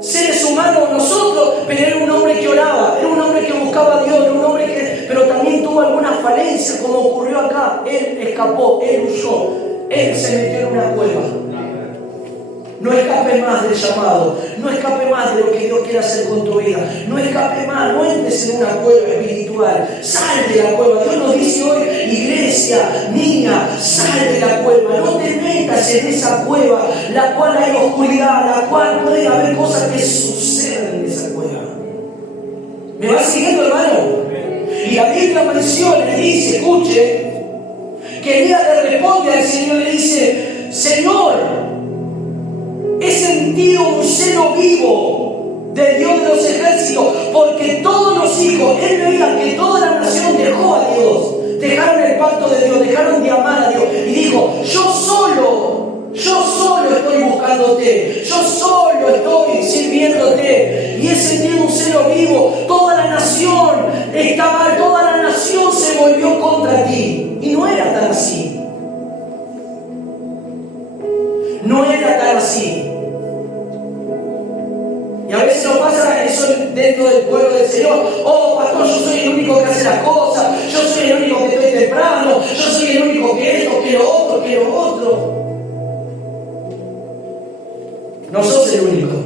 seres humanos nosotros, pero era un hombre que oraba, era un hombre que buscaba a Dios, era un hombre que, pero también tuvo algunas falencias, como ocurrió acá. Él escapó, él huyó, él se metió en una cueva. No escape más del llamado, no escape más de lo que Dios quiere hacer con tu vida, no escape más, no entres en una cueva espiritual, sal de la cueva. Dios nos dice hoy, iglesia, niña, sal de la cueva, no te metas en esa cueva, la cual hay oscuridad, la cual pueden haber cosas que sucedan en esa cueva. ¿Me va siguiendo, hermano? Y la Biblia menciona, le dice, escuche, que Elías le responde al Señor, le dice, Señor, he sentido un celo vivo del Dios de los ejércitos, porque todos los hijos, él veía que toda la nación dejó a Dios, dejaron el pacto de Dios, dejaron de amar a Dios, y dijo, yo solo estoy buscándote, yo solo estoy sirviéndote, y he sentido un celo cordero vivo, toda la nación se volvió contra ti. Y no era tan así. No era tan así. Y a veces nos pasa eso dentro del pueblo del Señor. Oh, pastor, yo soy el único que hace las cosas. Yo soy el único que estoy temprano. Yo soy el único que esto, que lo otro, que lo otro. No sos el único.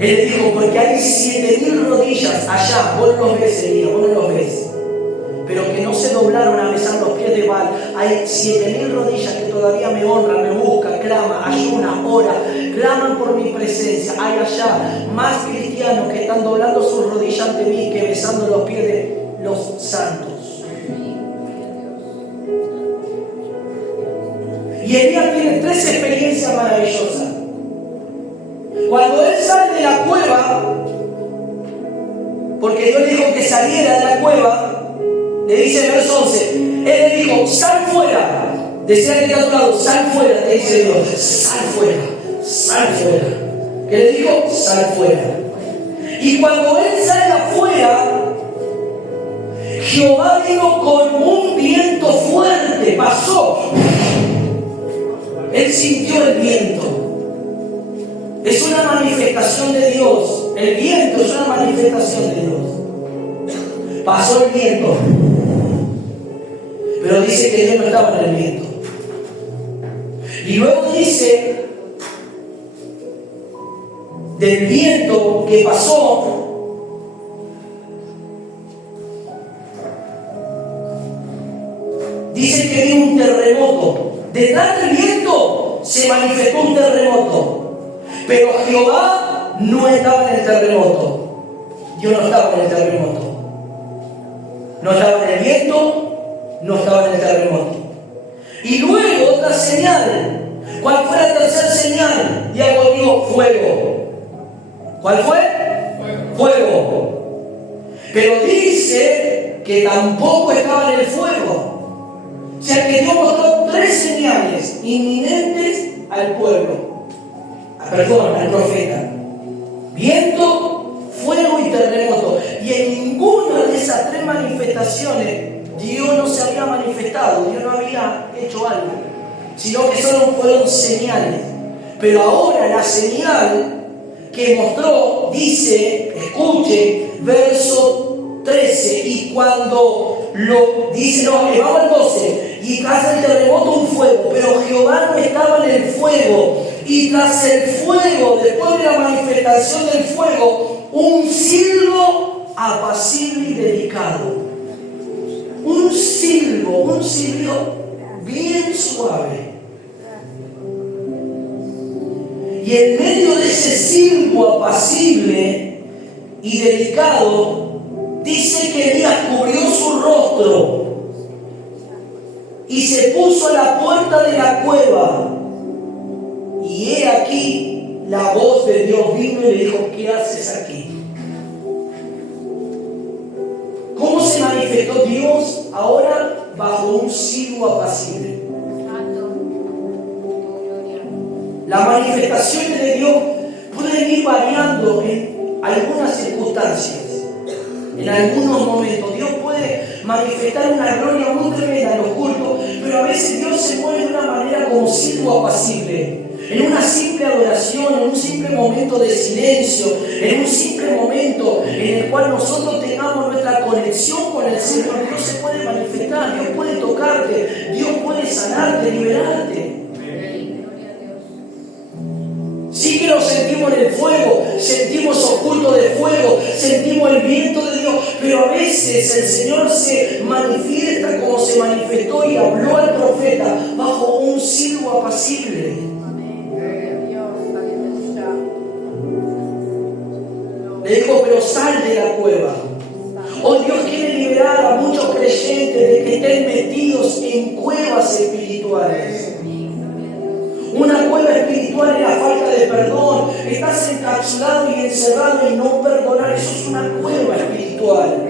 Él dijo, porque hay 7.000 rodillas allá. Vos no los ves, Elías, vos no los ves. Pero que no se doblaron a besar los pies de Baal. Hay 7.000 rodillas que todavía me honran, me buscan, claman, ayunan, oran, claman por mi presencia. Hay allá más cristianos que están doblando sus rodillas ante mí que besando los pies de los santos. Y Elías tiene 3 experiencias maravillosas. Cuando él sale de la cueva, porque Dios le dijo que saliera de la cueva, le dice en verso 11, él le dijo, sal fuera. Decía que está a tu lado, sal fuera, te dice Dios, sal fuera, sal fuera. ¿Qué le dijo? Sal fuera. Y cuando él sale afuera, Jehová vino con un viento fuerte, pasó. Él sintió el viento. Es una manifestación de Dios. El viento es una manifestación de Dios. Pasó el viento. Pero dice que Dios no estaba en el viento. Y luego dice del viento que pasó, dice que vino un terremoto. Detrás del viento se manifestó un terremoto. Pero Jehová no estaba en el terremoto. Dios no estaba en el terremoto. No estaba en el viento, no estaba en el terremoto. Y luego otra señal. ¿Cuál fue la tercera señal? Y algo dijo fuego. ¿Cuál fue? Fuego. Pero dice que tampoco estaba en el fuego. O sea que Dios mostró 3 señales inminentes al pueblo. Perdón, al profeta. Viento, fuego y terremoto. Y en ninguna de esas 3 manifestaciones Dios no se había manifestado, Dios no había hecho algo, sino que solo fueron señales. Pero ahora la señal que mostró dice, escuche, verso 13, y cuando lo dice, no, vamos al 12, y tras el terremoto un fuego, pero Jehová no estaba en el fuego. Y tras el fuego, después de la manifestación del fuego, un silbo apacible y delicado. Un silbo bien suave. Y en medio de ese silbo apacible y delicado, dice que Elías cubrió su rostro y se puso a la puerta de la cueva. Y he aquí, la voz de Dios vino y le dijo, ¿qué haces aquí? ¿Cómo se manifestó Dios ahora bajo un silbo apacible? Las manifestaciones de Dios pueden ir variando en algunas circunstancias, en algunos momentos. Dios puede manifestar una gloria muy tremenda en los cultos, pero a veces Dios se mueve de una manera como silbo apacible. En una simple adoración, en un simple momento de silencio, en un simple momento en el cual nosotros tengamos nuestra conexión con el Señor, Dios se puede manifestar, Dios puede tocarte, Dios puede sanarte, liberarte. Sí que lo sentimos en el fuego, sentimos oculto de fuego, sentimos el viento de Dios, pero a veces el Señor se manifiesta como se manifestó y habló al profeta bajo un silbo apacible. Le dijo, pero sal de la cueva. Hoy Dios quiere liberar a muchos creyentes de que estén metidos en cuevas espirituales. Una cueva espiritual es la falta de perdón. Estás encapsulado y encerrado y no perdonar. Eso es una cueva espiritual.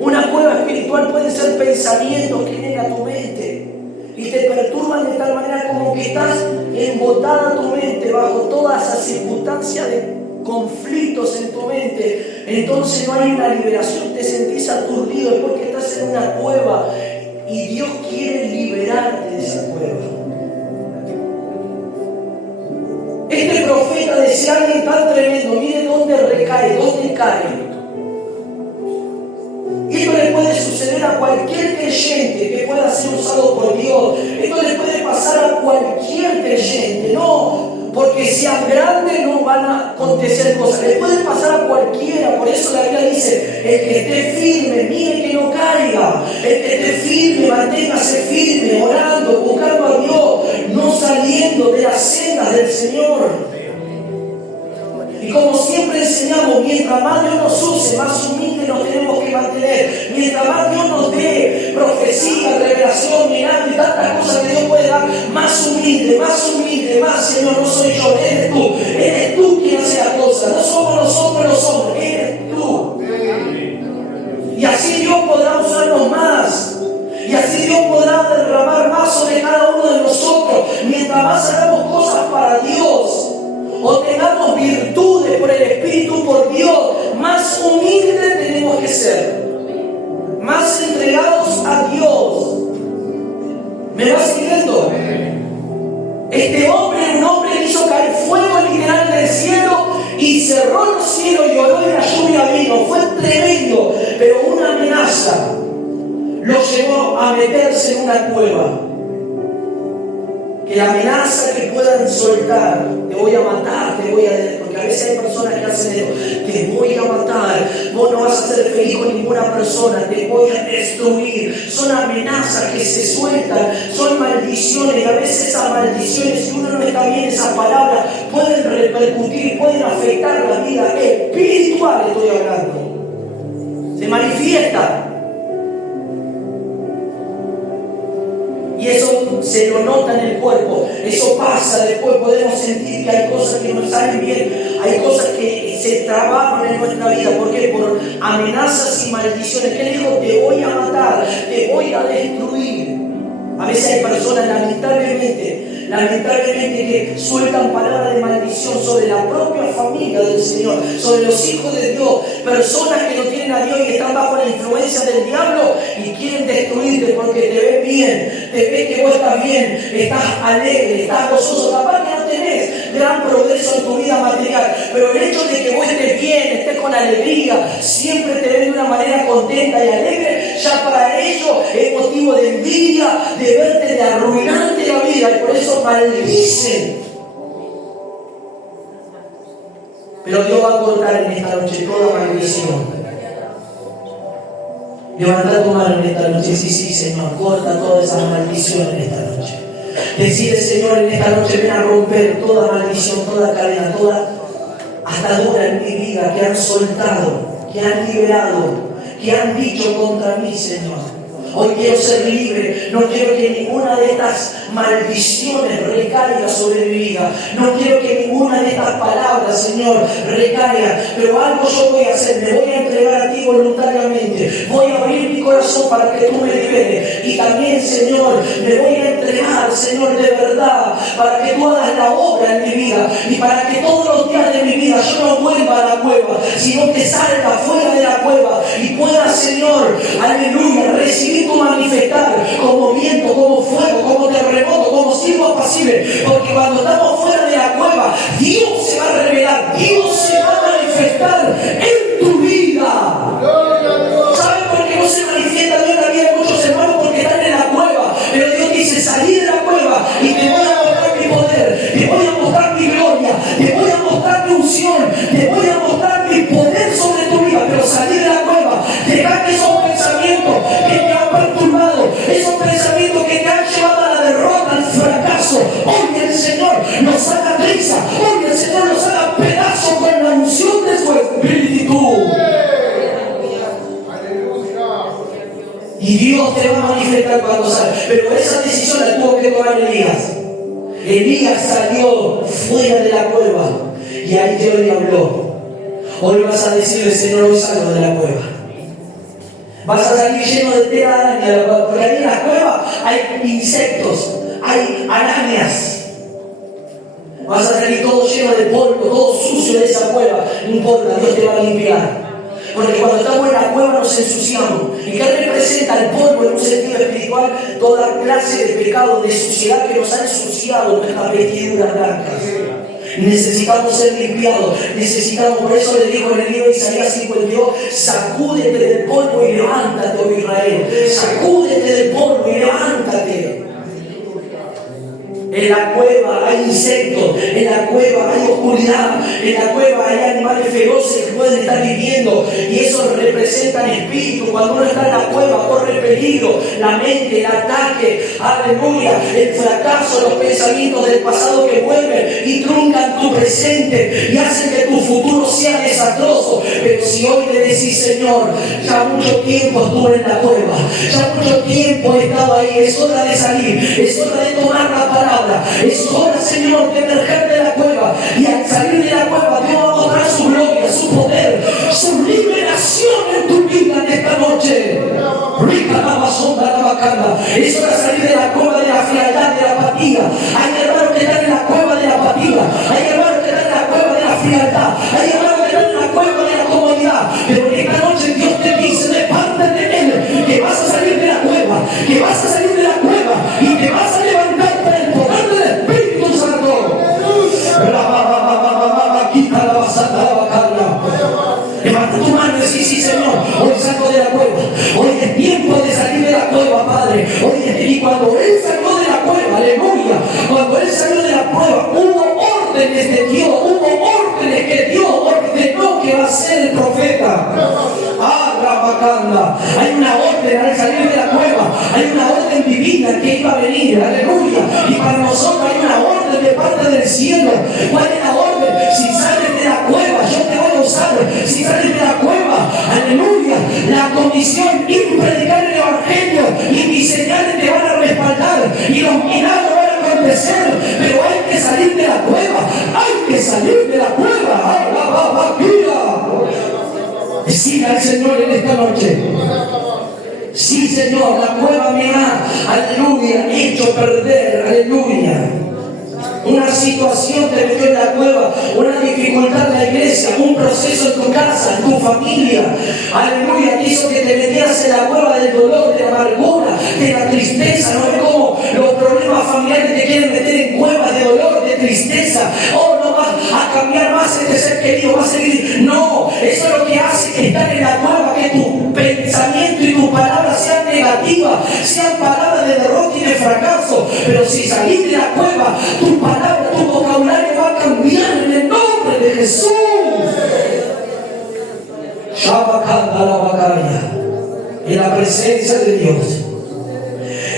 Una cueva espiritual puede ser pensamientos que vienen a tu mente y te perturban de tal manera como que estás embotada tu mente bajo toda esa circunstancia de conflictos en tu mente. Entonces no hay una liberación, te sentís aturdido, es porque estás en una cueva y Dios quiere liberarte de esa cueva. Este profeta decía algo tan tremendo, mire dónde recae, dónde cae. Y esto le puede suceder a cualquier creyente que pueda ser usado por Dios. Esto le puede pasar a cualquier creyente, no porque sean grandes no van a acontecer cosas, le puede pasar a cualquiera. Por eso la Biblia dice, el que esté firme, mire que no caiga, el que esté firme, manténgase firme, orando, buscando a Dios, no saliendo de las sendas del Señor. Y como siempre enseñamos, mientras más Dios nos use, más humildes nos tenemos que mantener. Mientras más Dios nos dé profecía, revelación, milagro y tantas cosas que Dios puede dar, más humilde, más Señor, no soy yo, eres tú quien hace las cosas, no somos nosotros los hombres, eres tú. Y así Dios podrá usarnos más. Y así Dios podrá derramar más sobre cada uno de nosotros. Mientras más hagamos cosas para Dios, o tengamos virtudes por el Espíritu, por Dios, más humildes tenemos que ser, más entregados a Dios. ¿Me va siguiendo? Este hombre era un hombre que hizo caer fuego literal del cielo y cerró los cielos y oró y la lluvia vino. Fue tremendo, pero una amenaza lo llevó a meterse en una cueva. Que la amenaza que puedan soltar, te voy a matar, porque a veces hay personas que hacen esto, te voy a matar, vos no vas a ser feliz con ninguna persona, te voy a destruir. Son amenazas que se sueltan, son maldiciones, y a veces esas maldiciones, si uno no está bien, esas palabras pueden repercutir, pueden afectar la vida espiritual, estoy hablando. Se manifiesta. Y eso se lo nota en el cuerpo, eso pasa, después podemos sentir que hay cosas que no salen bien, hay cosas que se trabajan en nuestra vida. ¿Por qué? Por amenazas y maldiciones. ¿Qué le dijo? Te voy a matar, te voy a destruir. A veces hay personas, lamentablemente, que sueltan palabras de maldición sobre la propia familia del Señor, sobre los hijos de Dios, personas que no tienen a Dios y que están bajo la influencia del diablo y quieren destruirte porque te ven bien, te ven que vos estás bien, estás alegre, estás gozoso, capaz que no tenés gran progreso en tu vida material, pero el hecho de que vos estés bien, estés con alegría, siempre te ven de una manera contenta y alegre, ya para ellos es motivo de envidia, de verte, de arruinarte la vida, y por eso maldicen. Pero Dios va a cortar en esta noche toda maldición. Levanta tu mano en esta noche, sí, Señor, corta todas esas maldiciones en esta noche. Decide, Señor, en esta noche ven a romper toda maldición, toda cadena, toda atadura en mi vida que han soltado, que han liberado, que han dicho contra mí, Señor. Hoy quiero ser libre, no quiero que ninguna de estas maldiciones recaiga sobre mi vida, no quiero que ninguna de estas palabras, Señor, recaiga, pero algo yo voy a hacer, me voy a entregar a ti voluntariamente, voy a abrir mi corazón para que tú me liberes, y también, Señor, me voy a entregar, Señor, de verdad, para que tú hagas la obra en mi vida, y para que todos los días de mi vida yo no vuelva a la cueva, sino que salga fuera de la cueva y pueda, Señor, aleluya, recibir tu manifestar como viento, como fuego, como terremoto, como siervo apacible, porque cuando estamos fuera de la cueva, Dios se va a revelar, Dios se va a manifestar en tu vida. ¿Saben por qué no se manifiesta Dios en la vida de muchos hermanos? Porque están en la cueva, pero Dios dice, salí de la cueva y te voy a mostrar mi poder, te voy a mostrar mi gloria, te voy a mostrar mi unción, te voy a mostrar mi poder sobre tu vida, pero salí de la cueva, dejar que esos pensamientos que te han perturbado, esos pensamientos que te han llevado a la derrota, al fracaso, hoy el Señor nos haga prisa, hoy el Señor nos haga pedazos con la unción de su Espíritu. Y Dios te va a manifestar cuando sale. Pero esa decisión la tuvo que tomar Elías. Elías salió fuera de la cueva y ahí Dios le habló. Hoy vas a decirle, Señor, hoy salgo de la cueva. Vas a salir lleno de telaraña, porque ahí en la cueva hay insectos, hay arañas. Vas a salir todo lleno de polvo, todo sucio de esa cueva. No importa, Dios te va a limpiar. Porque cuando estamos en la cueva nos ensuciamos. ¿Y qué representa el polvo en un sentido espiritual? Toda clase de pecado, de suciedad que nos ha ensuciado nuestras vestiduras blancas. Y necesitamos ser limpiados. Necesitamos, por eso le digo en el libro de Isaías 52, sacúdete del polvo y levántate, oh Israel. Sacúdete del polvo y levántate. En la cueva hay insectos, en la cueva hay oscuridad, en la cueva hay animales feroces que pueden estar viviendo y eso representan espíritus. Cuando uno está en la cueva corre peligro, la mente, el ataque, aleluya, el fracaso, los pensamientos del pasado que vuelven y truncan tu presente y hacen que tu futuro sea desastroso. Pero si hoy le decís, Señor, ya mucho tiempo estuve en la cueva, ya mucho tiempo he estado ahí, es hora de salir, es hora de tomar la palabra. Es hora, Señor, de emerger de la cueva. Y al salir de la cueva, Dios va a mostrar su gloria, su poder, su liberación en tu vida en esta noche. Es hora de salir de la cueva de la frialdad, de la apatía. Hay hermanos que están en la cueva de la apatía. Hay hermanos que están en la cueva de la frialdad. Hay hermanos que están en la cueva de la comodidad. Pero en esta noche Dios te dice de parte de Él que vas a salir de la cueva, que vas a salir de la cueva y que vas a levantar el poder del Espíritu Santo. Levanta tu mano y decís, sí, Señor, hoy salgo de la cueva. Hoy es tiempo de salir de la cueva, Padre. Y cuando Él salió de la cueva, aleluya, cuando Él salió de la cueva, hubo órdenes de Dios, hubo órdenes que Dios ordenó que va a ser el profeta. Hay una orden al salir de la cueva, hay una orden divina que iba a venir, aleluya. Y para nosotros hay una orden de parte del cielo. ¿Cuál es la orden? Si sales de la cueva, yo te voy a usar. Si sales de la cueva, aleluya, la comisión y predicar el evangelio y mis señales te van a respaldar y los milagros van a acontecer. Pero hay que salir de la cueva, hay que salir de la cueva. Decir al Señor en esta noche, sí, Señor, la cueva me ha, aleluya, hecho perder, aleluya. Una situación te metió en la cueva, una dificultad en la iglesia, un proceso en tu casa, en tu familia, aleluya, que hizo que te metieras en la cueva del dolor, de la amargura, de la tristeza. No es como los problemas familiares te quieren meter en cuevas de dolor, de tristeza. Oh, no vas a cambiar más este ser querido, vas a seguir. No, eso es lo que hace estar en la cueva, que tu pensamiento y tus palabras sean negativas, sean palabras de derrota y de fracaso. Pero si salís de la cueva, tu palabra, tu vocabulario va a cambiar en el nombre de Jesús. En la presencia de Dios.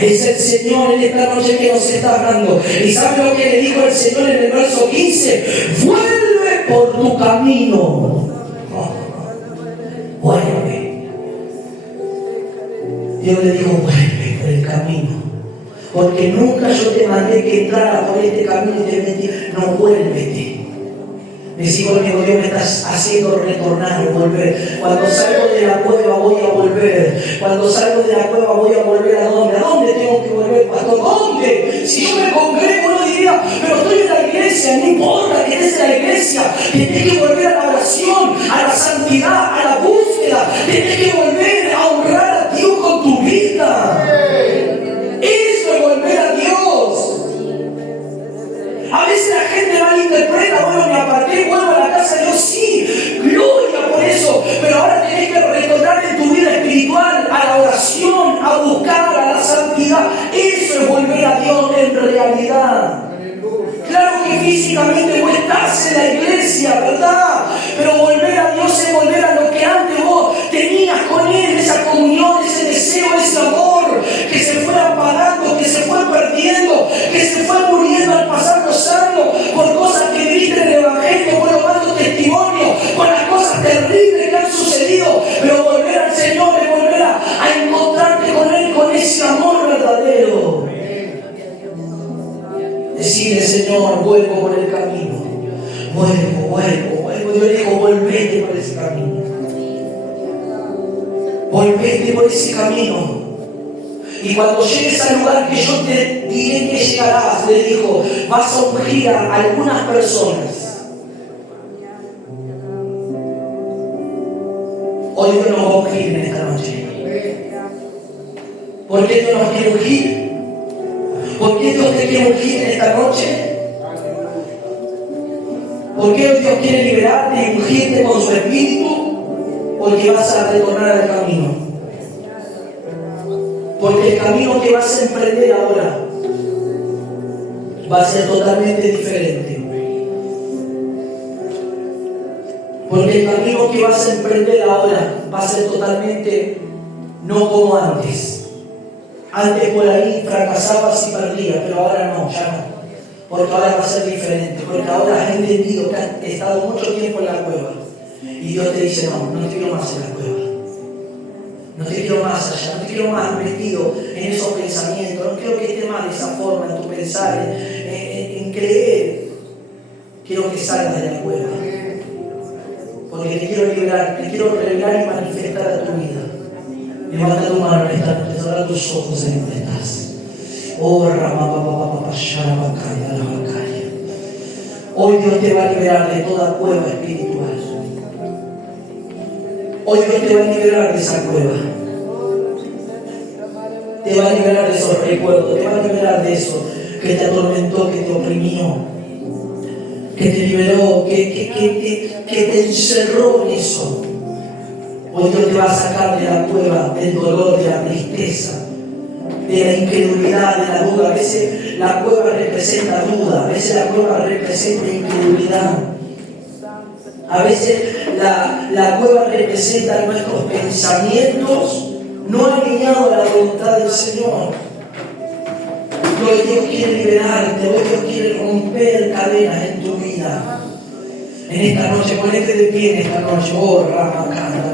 Es el Señor en esta noche que nos está hablando. ¿Y sabe lo que le dijo el Señor en el verso 15? Vuelve por tu camino. Vuelve. Dios le dijo, vuelve por el camino. Porque nunca yo te mandé que entrara por este camino y te metí. No, vuélvete. Decí conmigo, Dios me estás haciendo retornar, volver. Cuando salgo de la cueva voy a volver. Cuando salgo de la cueva voy a volver ¿a dónde? ¿A dónde tengo que volver, pastor? ¿Dónde? Si yo me congrego, uno diría, pero estoy en la iglesia. No importa que estés en la iglesia. Tienes que volver a la oración, a la santidad, a la búsqueda. Tienes que volver a honrar a Dios con tu vida. Eso es volver a Dios. A veces la gente malinterpreta, bueno, me aparté, vuelvo a la casa de Dios, sí, gloria por eso, pero ahora tenés que retornar en tu vida espiritual a la oración, a buscar a la santidad. Eso es volver a Dios en realidad. Claro que físicamente no estás en la iglesia, ¿verdad? Pero volver a Dios es volver a lo que antes vos tenías con Él, esa comunión, ese deseo, ese amor que se fue apagando, que se fue perdiendo, que se fue muriendo al pasar los años por cosas que viste en el Evangelio, por los malos testimonios, por las cosas terribles que han sucedido. Pero volver al Señor es volver a encontrarte con Él, con ese amor verdadero. Decirle, Señor, vuelvo por el camino. Vuelvo. Yo le digo, volvete por ese camino. Volvete por ese camino. Y cuando llegues al lugar que yo te diré que llegarás, le dijo, vas a ungir a algunas personas. Hoy Dios nos va a ungir en esta noche. ¿Por qué Dios nos quiere ungir? ¿Por qué Dios te quiere ungir en esta noche? ¿Por qué Dios quiere liberarte y ungirte con su espíritu? Porque vas a retornar al camino. Porque el camino que vas a emprender ahora va a ser totalmente diferente. Porque el camino que vas a emprender ahora va a ser totalmente no como antes. Antes por ahí fracasabas y perdías, pero ahora no, ya no. Porque ahora va a ser diferente. Porque ahora has entendido que has estado mucho tiempo en la cueva. Y Dios te dice, no te quiero más en la cueva. No te quiero más allá, no te quiero más metido en esos pensamientos. No quiero que estés más de esa forma en tu pensar, en creer. Quiero que salgas de la cueva. Porque te quiero liberar, te quiero revelar y manifestar a tu vida. Levanta tu mano en esta noche, cierra tus ojos en donde estás. Oh, hoy Dios te va a liberar de toda cueva espiritual. Hoy Dios te va a liberar de esa cueva. Te va a liberar de esos recuerdos. Te va a liberar de eso que te atormentó, que te oprimió, que te liberó, que te encerró en eso. Hoy Dios te va a sacar de la cueva del dolor, de la tristeza, de la incredulidad, de la duda. A veces la cueva representa duda, a veces la cueva representa incredulidad. A veces la cueva representa nuestros pensamientos no alineados a la voluntad del Señor. Hoy Dios quiere liberarte, hoy Dios quiere romper cadenas en tu vida. En esta noche, ponete de pie en esta noche. Oh, Ramacanda.